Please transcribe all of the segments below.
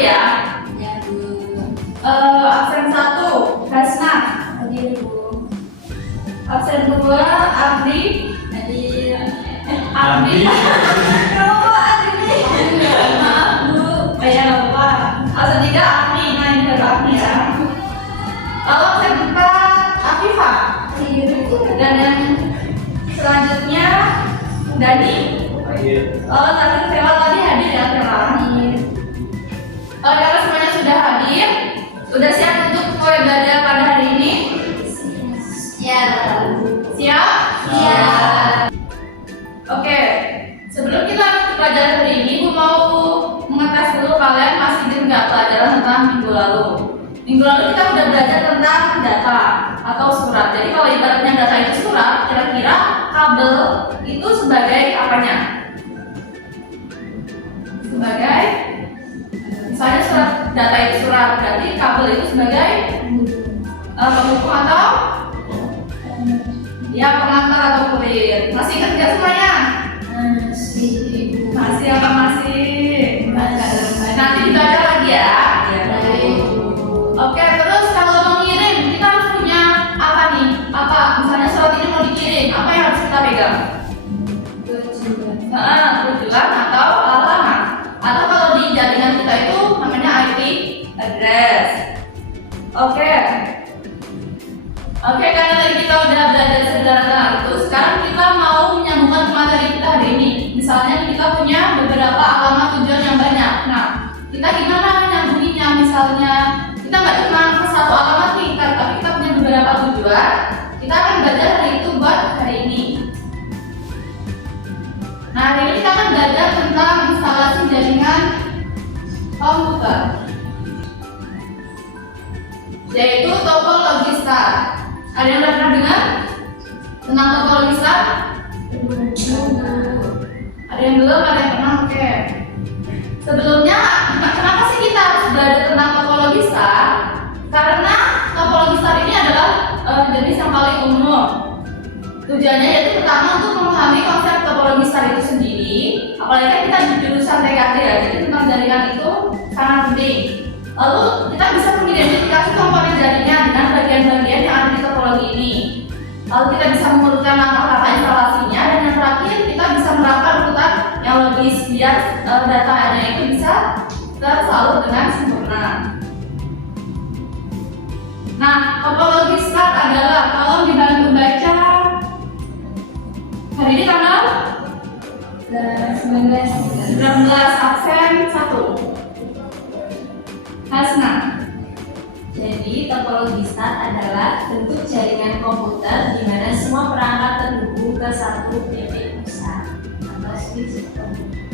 ya. Ya, Bu. Absen 1, Hasna. Hadir, Bu. Absen 2, Abdi. Hadir. Abdi. Kenapa Abdi? Maaf, Bu. Ya, nggak apa-apa. Absen 3, Abdi. Nah, ini baru Abdi ya. Lalu absen 4, Afifah. Hadir, Bu. Dan yang selanjutnya, Dani. Oh, tadi Sela tadi hadir ya, Sela. Karena semuanya sudah hadir, sudah siap untuk mulai belajar pada hari ini? Ya. Siap? Siap. Oke, sebelum kita lanjut pelajaran hari ini, Bu mau mengetes dulu kalian masih ingat nggak pelajaran tentang minggu lalu? Minggu lalu kita udah belajar tentang data atau surat. Jadi kalau ibaratnya data itu surat, kira-kira kabel itu sebagai apanya? Sebagai misalnya surat data itu surat, berarti kabel itu sebagai penghubung atau ya pengantar atau kurir. Masih ingat nggak semuanya? Masih, Bu. Masih apa masih? Masih. Nanti dibaca lagi ya. Baik, Bu. Oke, terus kalau mau ngirim kita harus punya apa nih? Apa misalnya surat ini mau dikirim, apa yang harus kita pegang? Tujuan atau alamat. Atau kalau di jaringan kita itu namanya IP address. Oke. Oke, karena tadi kita udah belajar sederhana itu, sekarang kita mau menyambungkan ke materi kita hari ini. Misalnya kita punya beberapa alamat tujuan yang banyak. Nah, kita gimana menyambunginya? Misalnya kita nggak cuma ke satu alamat nih, tapi kita punya beberapa tujuan. Kita akan belajar hari itu buat hari ini. Nah, hari ini kita akan belajar tentang instalasi jaringan komputer, yaitu topologi STAR. Ada yang udah pernah dengar tentang topologi STAR? Ada yang belum? Ada yang pernah? Oke. Sebelumnya, kenapa sih kita harus belajar tentang topologi STAR? Karena topologi STAR ini adalah jenis yang paling umum. Tujuannya yaitu pertama untuk memahami konsep topologi STAR itu sendiri. Apalagi kan kita di jurusan TKJ ya, jadi tentang jaringan itu sangat penting. Lalu kita bisa mengidentifikasi komponen jaringan dengan bagian-bagian yang ada di topologi ini. Lalu kita bisa mengurutkan langkah-langkah instalasinya, dan yang terakhir kita bisa menerapkan urutan yang logis biar datanya itu bisa tersalur dengan sempurna. Nah, topologi STAR adalah, tolong dibantu baca. Hari ini tanggal 19 absen 1. Hasna. Jadi, topologi STAR adalah bentuk jaringan komputer di mana semua perangkat terhubung ke satu titik pusat atau switch komputer.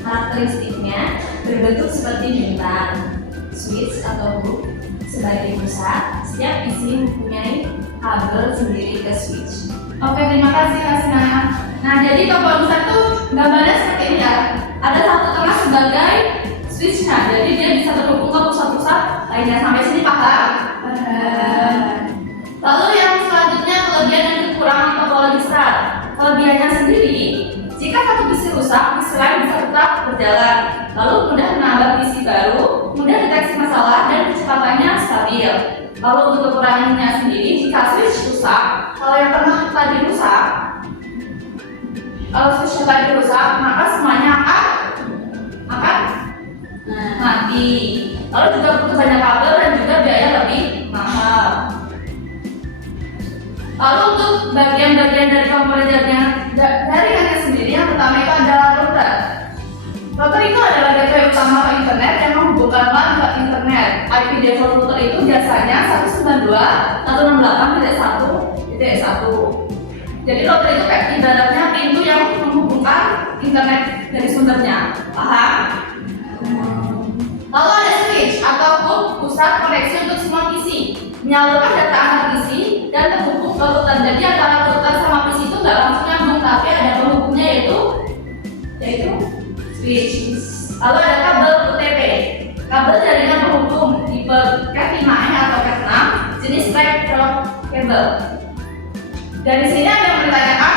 Karakteristiknya berbentuk seperti bintang, switch atau hook sebagai pusat. Setiap isi mempunyai kabel sendiri ke switch. Oke, terima kasih Hasna. Nah, jadi topologi STAR itu gambarnya seperti ini ya. Ada satu tengah sebagai switch-nya, jadi dia bisa terhubung ke pusat-pusat lainnya. Sampai sini paham? Lalu yang selanjutnya kelebihan dan kekurangan topologi STAR. Kelebihannya sendiri, jika satu PC rusak, PC lain bisa tetap berjalan. Lalu mudah menambah PC baru, mudah deteksi masalah, dan kecepatannya stabil. Lalu untuk kekurangannya sendiri, jika switch rusak, kalau yang tengah tadi rusak, kalau switch tadi rusak, maka semuanya akan mati. Lalu juga butuh banyak kabel dan juga biaya lebih mahal. Lalu untuk bagian-bagian dari komponen jaringannya sendiri, yang pertama itu adalah router. Router itu adalah gateway utama ke internet yang menghubungkan LAN ke internet. IP default router itu biasanya 192.168.1.1. Jadi router itu kayak ibaratnya pintu yang menghubungkan internet dari sumbernya. Paham? Lalu ada switch atau hub, pusat koneksi untuk semua PC, menyalurkan data antar PC dan terhubung ke router. Jadi antara router sama PC itu nggak langsung nyambung, tapi ada penghubungnya yaitu switch. Lalu ada kabel UTP, kabel jaringan penghubung tipe Cat5e atau Cat6, jenis backdrop cable. Dari sini ada yang bertanyakan?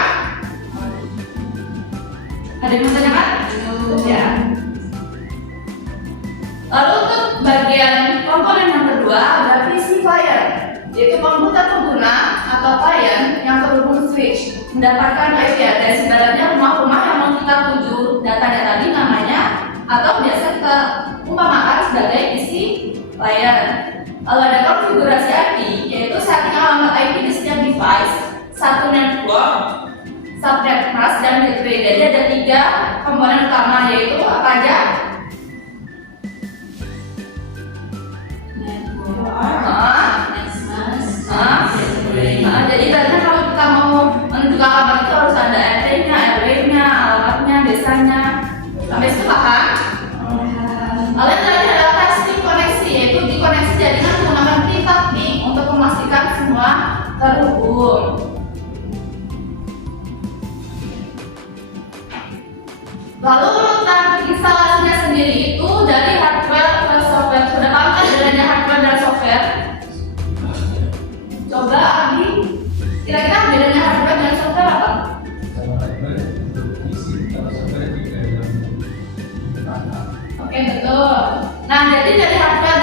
Ada yang bertanyakan? Ya. Lalu yaitu komputer pengguna atau klien yang terhubung switch mendapatkan IP address. Ibaratnya rumah-rumah yang mau kita tuju datanya tadi namanya, atau biasa kita umpamakan sebagai isi klien. Lalu ada konfigurasi IP, yaitu setting alamat IP di setiap device, satu network, subnet mask, dan gateway. Jadi ada 3 komponen utama, yaitu apa aja? Jadi karena kalau kita mau menentukan alamat itu harus ada RT-nya, RW-nya, alamatnya, desanya. Sampai situ paham? Lalu yang terakhir adalah testing koneksi, yaitu dikoneksi jaringan menggunakan perintah ping untuk memastikan semua terhubung. Lalu urutan instalasinya sendiri itu dari hardware ke software. Sudah paham kan bedanya hardware dan software? Coba Abi, kira-kira bedanya hardware dan software apa? Oke, betul. Nah, jadi dari hardware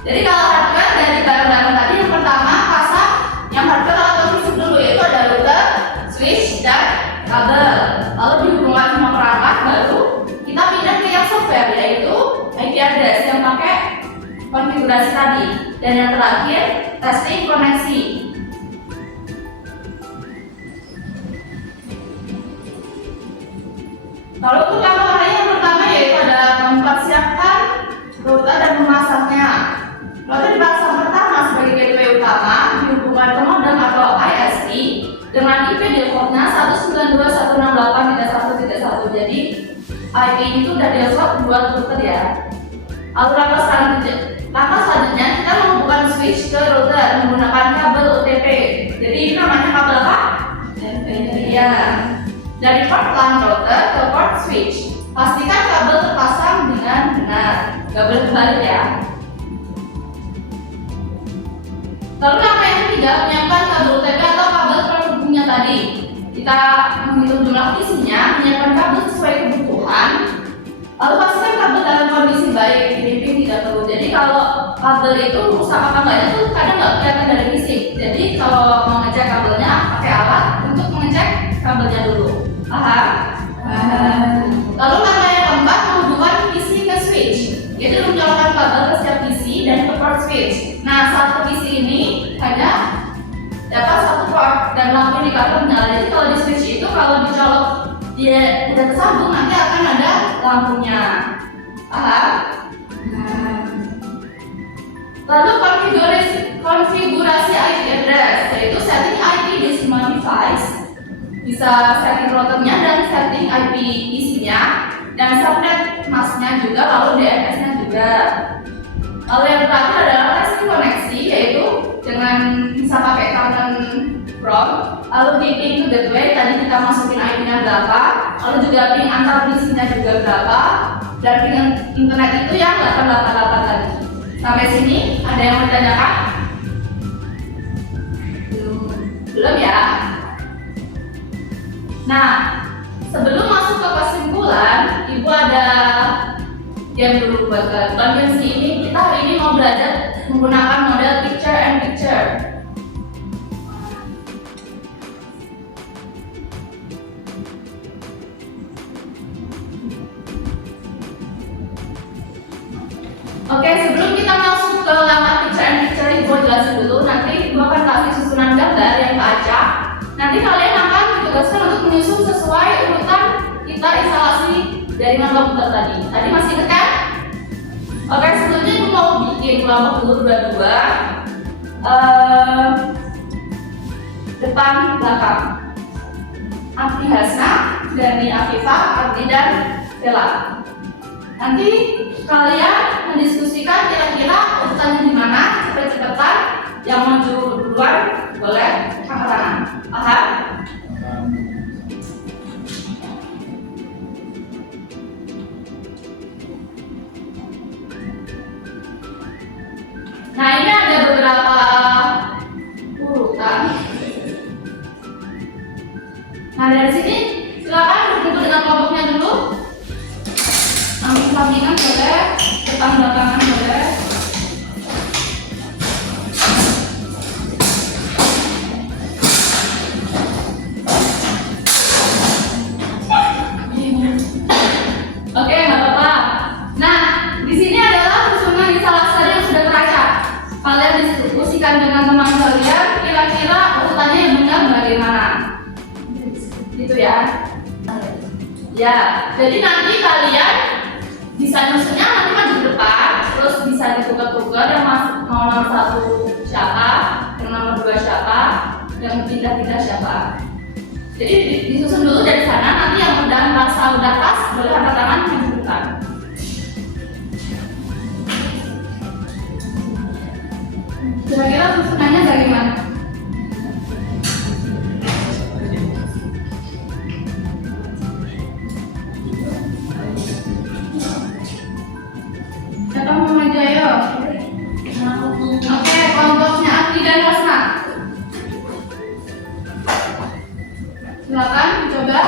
jadi kalau hardware dari barang-barang tadi, yang pertama pasang yang hardware atau fisik dulu, yaitu ada router, switch, dan kabel. Lalu dihubungkan sama perangkat, baru kita pindah ke yang software, yaitu IP address yang pakai konfigurasi tadi. Dan yang terakhir, testing koneksi. Lalu untuk langkah yang pertama yaitu ada mempersiapkan router dan memasangnya. Router dipasang pertama sebagai gateway utama, dihubungkan ke modem atau ISP dengan IP defaultnya 192.168.3.1.1. Jadi IP itu udah default buat router ya. Lalu langkah selanjutnya kita menghubungkan switch ke router menggunakan kabel UTP. Jadi ini namanya kabel apa? Ya. Dari port LAN router ke port switch, pastikan kabel terpasang dengan benar, nggak boleh kebalik ya. Lalu langkah yang ketiga, menyiapkan kabel UTP atau kabel penghubungnya tadi. Kita menghitung jumlah isinya, menyiapkan kabel sesuai kebutuhan. Lalu pastikan kabel dalam kondisi baik, dilimping tidak perlu. Jadi kalau kabel itu rusak apa enggaknya tuh kadang nggak kelihatan dari fisik. Jadi kalau mau ngecek kabelnya, pakai alat untuk mengecek kabelnya dulu. Paham? Lalu langkah yang keempat, menghubungkan PC ke switch, yaitu menyalakan kabel ke setiap PC dan ke port switch. Nah, satu PC ini hanya dapat satu port dan lampu indikator menyala. Jadi kalau di switch itu kalau dicolok dia udah tersambung, nanti akan ada lampunya. Paham? Lalu konfigurasi IP address, yaitu setting IP di semua device. Bisa setting routernya dan setting IP isinya dan subnet masknya juga, lalu DNS-nya juga. Lalu yang terakhir adalah testing koneksi, yaitu dengan bisa pakai common from, lalu di ping to gateway tadi kita masukin IP-nya berapa, lalu juga ping antar PC-nya juga berapa, dan ping internet itu yang 888 tadi. Sampai sini ada yang mau ditanyakan? Belum ya? Nah, sebelum masuk ke kesimpulan, Ibu ada game dulu buat kalian. Di sini kita hari ini mau belajar menggunakan model picture and picture. Oke, sebelum kita masuk ke langkah picture and picture, Ibu jelasin dulu. Nanti Ibu akan kasih susunan gambar yang dibaca. Nanti kalian akan ditugaskan untuk menyusun sesuai urutan kita instalasi jaringan komputer tadi. Tadi masih ingat kan? Oke, sebelumnya Ibu mau bikin kelompok dulu berdua, depan belakang. Abdi Hasna, Dani Afifah, Abdi dan Bella. Nanti kalian mendiskusikan kira-kira urutannya di mana, cepet-cepetan. Yang maju duluan boleh angkat tangan. Paham? Nah, ini ada beberapa urutan. Nah, dari sini silakan berkumpul dengan kelompoknya dulu. Samping-sampingan boleh, depan belakangan boleh. gitu ya. Ya, jadi nanti kalian bisa nyusunnya nanti maju ke depan, terus bisa ditukar-tukar yang masuk mau nomor 1 siapa, yang nomor 2 siapa, yang pindah-pindah siapa. Jadi disusun dulu dari sana, nanti yang udah merasa udah pas boleh angkat tangan maju ke depan. Kira-kira susunannya bagaimana? Siapa mau maju ayo? Oke, kelompoknya Ati dan Rosna. Silakan coba.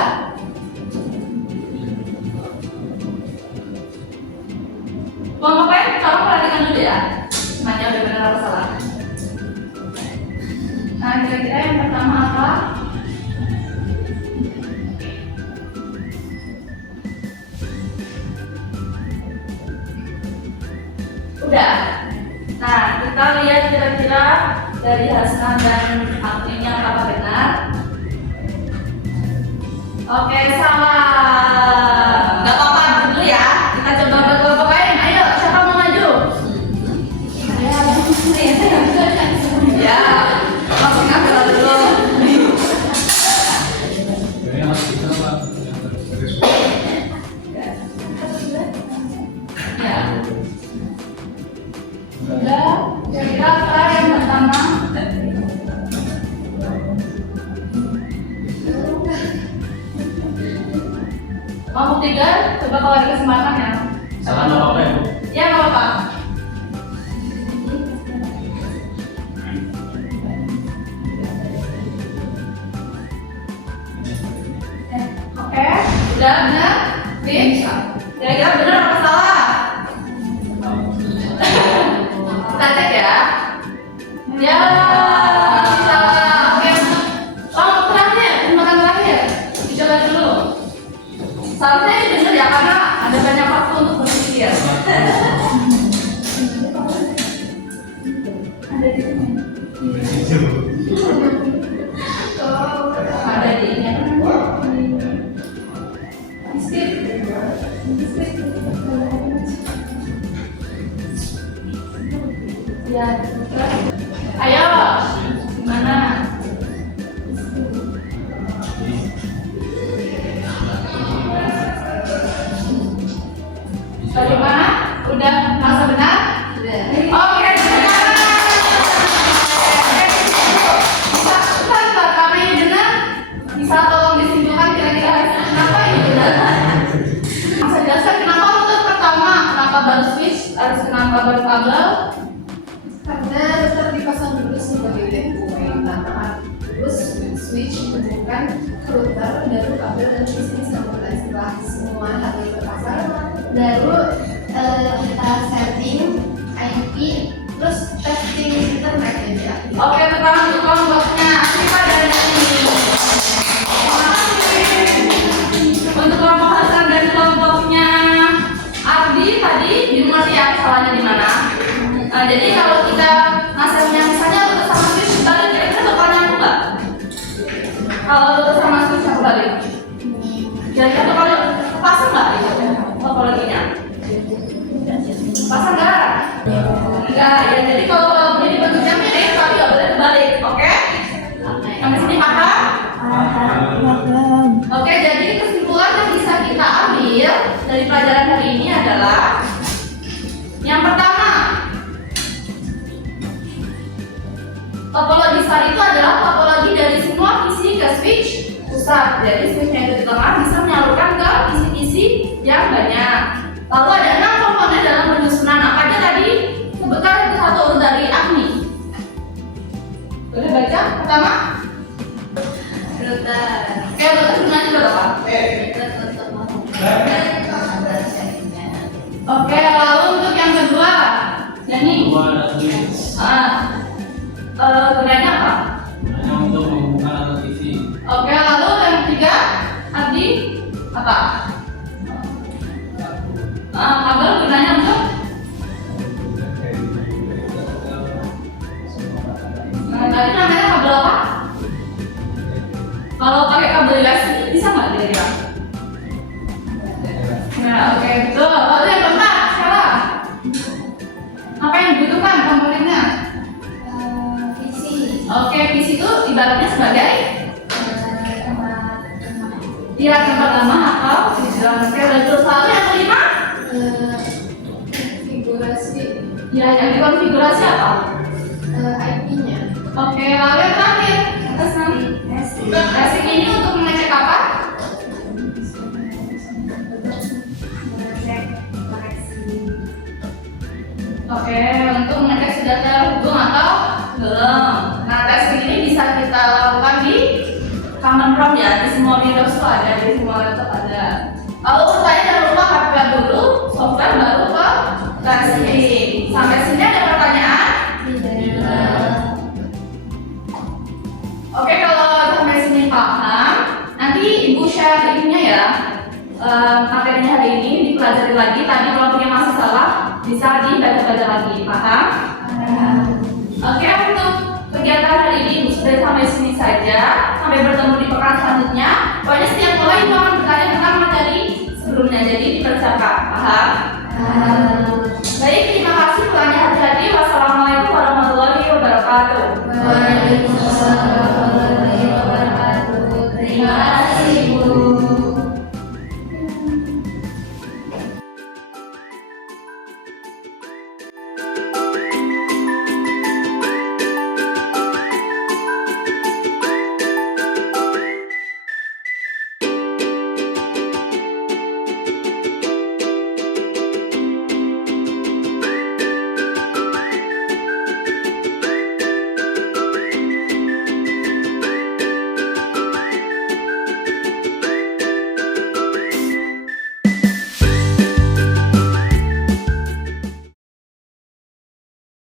Kelompoknya kamu perhatikan dulu ya. Nanya udah benar atau salah. Nah, kira-kira yang pertama apa? Udah. Nah, kita lihat kira-kira dari Hasna dan Aktinya apakah benar? Oke, salah. Gak apa-apa dulu ya. Kita coba berkelompok lain. Ayo, siapa mau maju? Ya, maksudnya kalau dulu. Ya. Udah, kira-kira apa yang pertama? Mau tiga, coba kalau ada kesempatan ya. Salah nggak apa-apa ya, Bu? Ya, nggak apa-apa. Oke, udah benar? Fit? Kira-kira benar atau salah? Kita cek ya. Ya, salah. Oke. Oh, terakhir, tembakan terakhir. Dicoba dulu. Seharusnya ini benar ya, karena ada banyak waktu untuk berpikir. Ada di sini. Ada di ini. Skip. Ya. Ayo, gimana? Bagaimana? Udah merasa benar? Sudah. Oke, benar. Bisa, karena ini benar. Bisa tolong disimpulkan kira-kira kenapa ini benar? Bisa jelaskan kenapa untuk pertama, kenapa baru switch, harus kenapa baru kabel? Karena tetap dipasang dulu sebagai gateway terus switch hubungkan router, baru kabel dan bisnis kemudian setelah semua hal itu terpasang baru kita setting IP terus testing internet ya. Oke, pertama untuk kelompoknya Asifa dan Nani. Untuk kelompok Hasan dan kelompoknya Ardi tadi dimengerti ya salahnya di mana? Nah, jadi kalau kita ngasihnya misalnya lutut sama switch balik, kira-kira bakal nyambung nggak? Kalau lutut sama switch aku balik, kira-kira bakal pasang nggak topologinya? Pasang nggak? Enggak, ya jadi kalau jadi bentuknya mirip tapi nggak boleh terbalik, oke? Sampai sini paham? Oke, jadi kesimpulan yang bisa kita ambil dari pelajaran hari ini adalah yang pertama, topologi SAR itu adalah topologi dari semua PC ke switch pusat. Jadi switchnya itu di tengah bisa menyalurkan ke PC-PC yang banyak. Lalu ada 6 komponen dalam penyusunan. Apa aja tadi? Sebutkan itu satu urut dari Agni. Boleh baca? Pertama? Router. Oke, router sebenarnya juga apa? Router untuk menghubungkan antara jaringan. Oke, lalu untuk yang kedua, Yani. Kedua ada switch. Gunanya apa? Hanya untuk menghubungkan antara TV. Oke, lalu yang ketiga, Ardi apa? Kabel gunanya untuk? Tadi namanya kabel apa? Kalau pakai kabelasi bisa nggak kira-kira? Nah, oke, betul. Lalu yang keempat, sekarang apa yang dibutuhkan komponennya? Visi. Oke, visi itu ibaratnya sebagai tempat nama atau tujuan. Oke, betul. Lalu yang kelima, Konfigurasi ya yang dikonfigurasi apa? IP-nya. Oke, lalu yang terakhir, atas nanti. Testing ini untuk mengecek apa? Mengecek koneksi. Oke, untuk mengecek sudah terhubung atau belum. Nah, testing ini bisa kita lakukan di common prompt ya, di semua Windows itu ada, di semua laptop ada. Lalu urutannya jangan lupa hardware dulu, software baru ke testing. Sampai sini ada pertanyaan? Oke, kalau sampai sini paham, nanti ibu share ininya ya, materinya hari ini dipelajari lagi. Tadi kalau punya masalah bisa dibaca-baca lagi, paham? Oke, untuk kegiatan hari ini ibu sudah sampai sini saja. Sampai bertemu di pekan selanjutnya. Pokoknya setiap mulai ibu akan bertanya tentang materi sebelumnya, jadi dipersiapkan, paham?